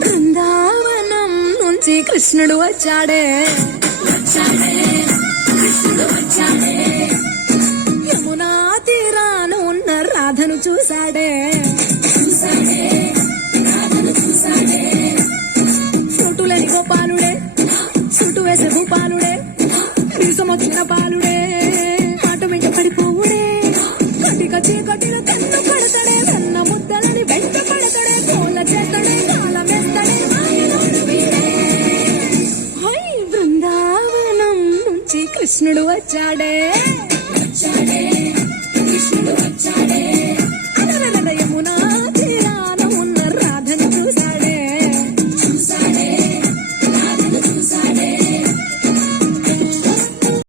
బృందావనం నుంచి కృష్ణుడు వచ్చాడే యమునా తీరాన ఉన్న రాధను చూసాడే ఫ్రూటులని గోపాలుడే సుటు వేసే భూపాలుడే రీసమొచ్చిన పాలుడే మాట వెంట పడిపోవుడే కటిక చీకటిన కన్ను పడతాడే కన్న ముద్దలని వెంట పడతాడే కోల చేతడే కాలమెత్తడే హై బృందావనం నుంచి కృష్ణుడు వచ్చాడే కృష్ణుడు వచ్చాడే